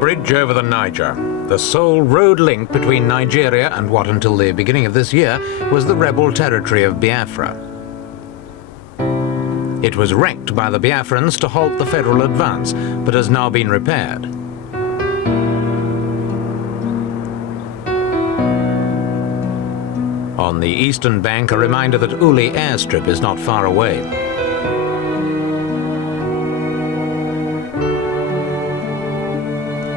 bridge over the Niger, the sole road link between Nigeria and what until the beginning of this year was the rebel territory of Biafra. It was wrecked by the Biafrans to halt the federal advance, but has now been repaired. On the eastern bank, a reminder that Uli airstrip is not far away.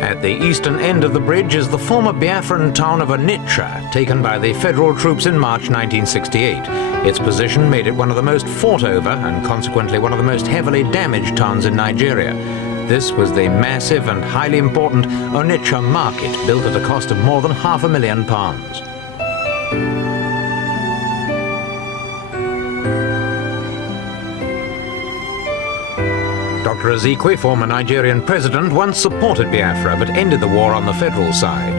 At the eastern end of the bridge is the former Biafran town of Onitsha, taken by the federal troops in March 1968. Its position made it one of the most fought over and consequently one of the most heavily damaged towns in Nigeria. This was the massive and highly important Onitsha market, built at a cost of more than £500,000. Dr. Ezekwe, former Nigerian president, once supported Biafra but ended the war on the federal side.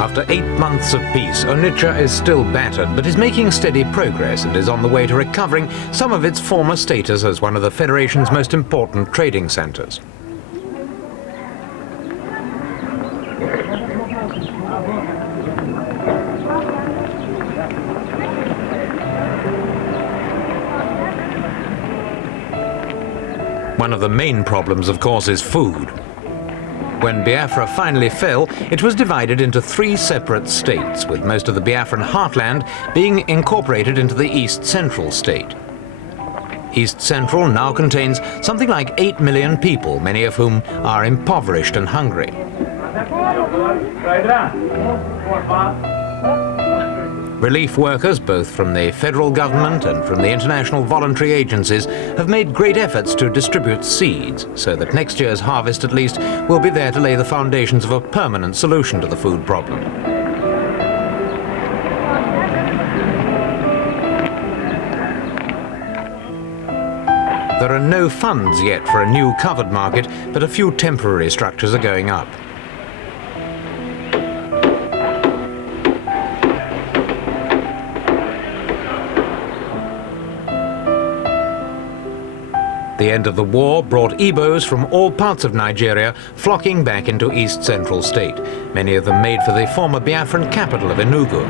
After 8 months of peace, Onitsha is still battered but is making steady progress and is on the way to recovering some of its former status as one of the Federation's most important trading centres. One of the main problems, of course, is food. When Biafra finally fell, it was divided into 3 separate states, with most of the Biafran heartland being incorporated into the East Central state. East Central now contains something like 8 million people, many of whom are impoverished and hungry. Relief workers, both from the federal government and from the international voluntary agencies, have made great efforts to distribute seeds, so that next year's harvest at least will be there to lay the foundations of a permanent solution to the food problem. There are no funds yet for a new covered market, but a few temporary structures are going up. The end of the war brought Igbos from all parts of Nigeria flocking back into East Central State, many of them made for the former Biafran capital of Enugu.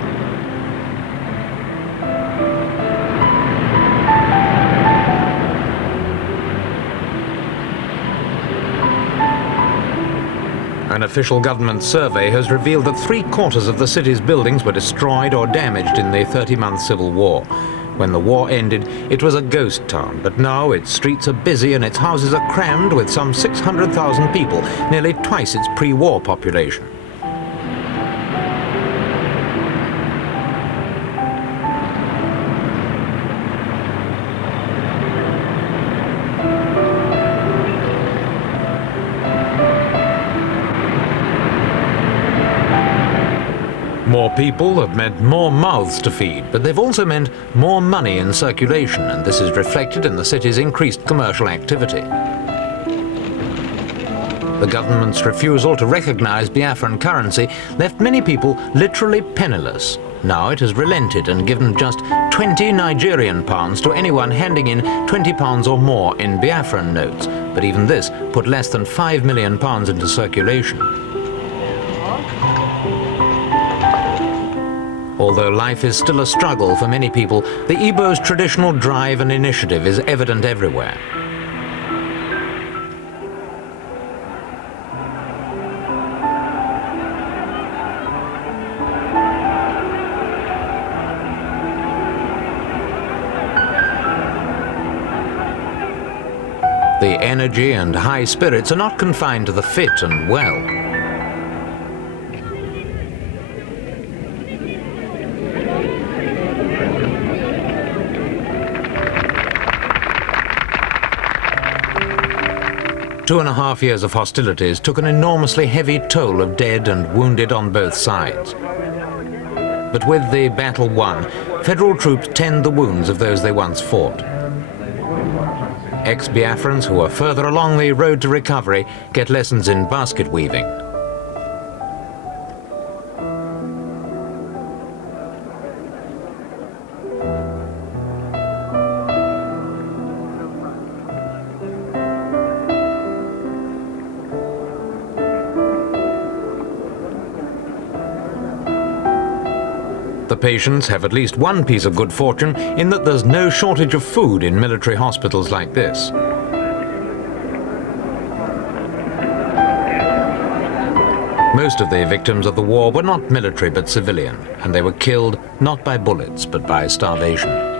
An official government survey has revealed that 3/4 of the city's buildings were destroyed or damaged in the 30-month civil war. When the war ended, it was a ghost town, but now its streets are busy and its houses are crammed with some 600,000 people, nearly twice its pre-war population. More people have meant more mouths to feed, but they've also meant more money in circulation, and this is reflected in the city's increased commercial activity. The government's refusal to recognize Biafran currency left many people literally penniless. Now it has relented and given just 20 Nigerian pounds to anyone handing in £20 or more in Biafran notes, but even this put less than £5 million into circulation. Although life is still a struggle for many people, the Igbo's traditional drive and initiative is evident everywhere. The energy and high spirits are not confined to the fit and well. Two and a half years of hostilities took an enormously heavy toll of dead and wounded on both sides. But with the battle won, federal troops tend the wounds of those they once fought. Ex-Biafrans who are further along the road to recovery get lessons in basket weaving. The patients have at least one piece of good fortune in that there's no shortage of food in military hospitals like this. Most of the victims of the war were not military but civilian, and they were killed not by bullets but by starvation.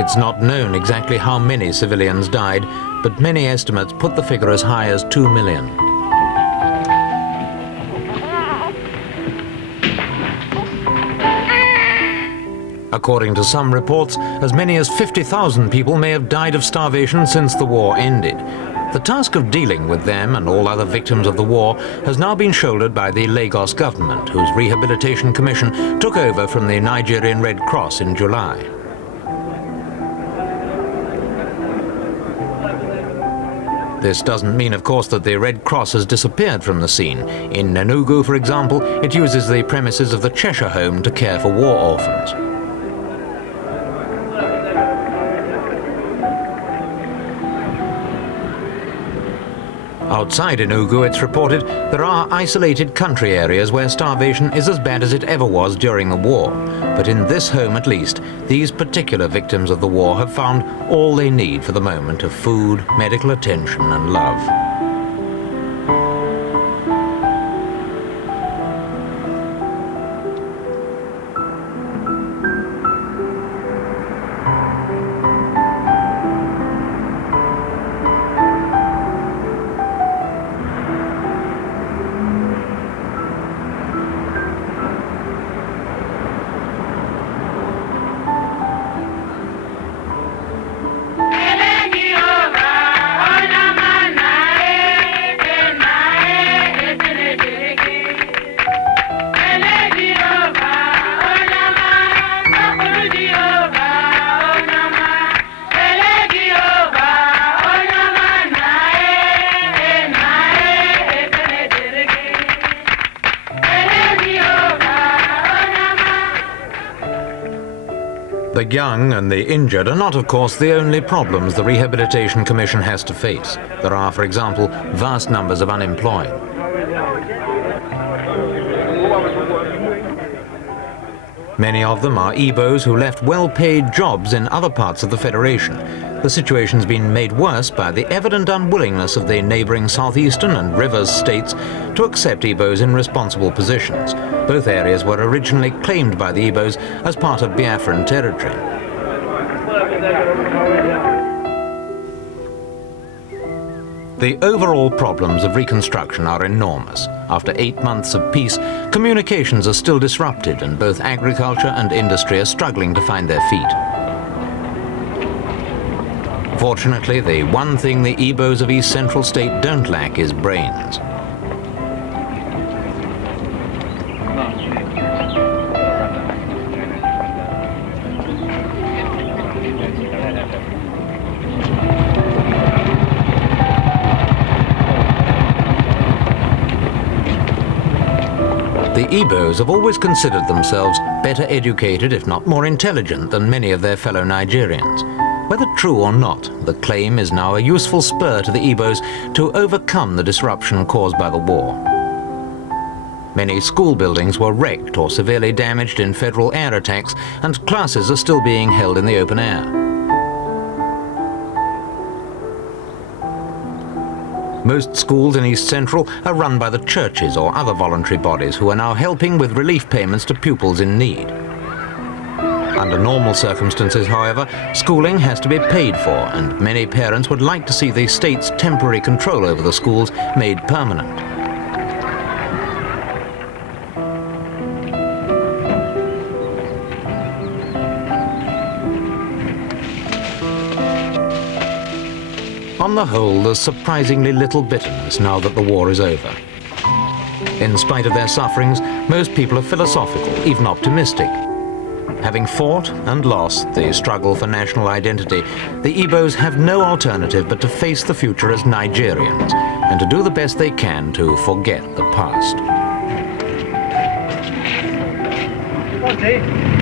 It's not known exactly how many civilians died, but many estimates put the figure as high as 2 million. According to some reports, as many as 50,000 people may have died of starvation since the war ended. The task of dealing with them and all other victims of the war has now been shouldered by the Lagos government, whose Rehabilitation Commission took over from the Nigerian Red Cross in July. This doesn't mean, of course, that the Red Cross has disappeared from the scene. In Enugu, for example, it uses the premises of the Cheshire Home to care for war orphans. Outside Enugu, it's reported, there are isolated country areas where starvation is as bad as it ever was during the war. But in this home, at least, these particular victims of the war have found all they need for the moment of food, medical attention and love. The young and the injured are not, of course, the only problems the Rehabilitation Commission has to face. There are, for example, vast numbers of unemployed. Many of them are Igbos who left well-paid jobs in other parts of the Federation. The situation's been made worse by the evident unwillingness of the neighbouring southeastern and rivers states to accept Igbos in responsible positions. Both areas were originally claimed by the Igbos as part of Biafran territory. The overall problems of reconstruction are enormous. After 8 months of peace, communications are still disrupted and both agriculture and industry are struggling to find their feet. Fortunately, the one thing the Igbos of East Central State don't lack is brains. The Igbos have always considered themselves better educated, if not more intelligent, than many of their fellow Nigerians. Whether true or not, the claim is now a useful spur to the Igbos to overcome the disruption caused by the war. Many school buildings were wrecked or severely damaged in federal air attacks, and classes are still being held in the open air. Most schools in East Central are run by the churches or other voluntary bodies who are now helping with relief payments to pupils in need. Under normal circumstances, however, schooling has to be paid for, and many parents would like to see the state's temporary control over the schools made permanent. On the whole, there's surprisingly little bitterness now that the war is over. In spite of their sufferings, most people are philosophical, even optimistic. Having fought and lost the struggle for national identity, the Igbos have no alternative but to face the future as Nigerians and to do the best they can to forget the past. Okay.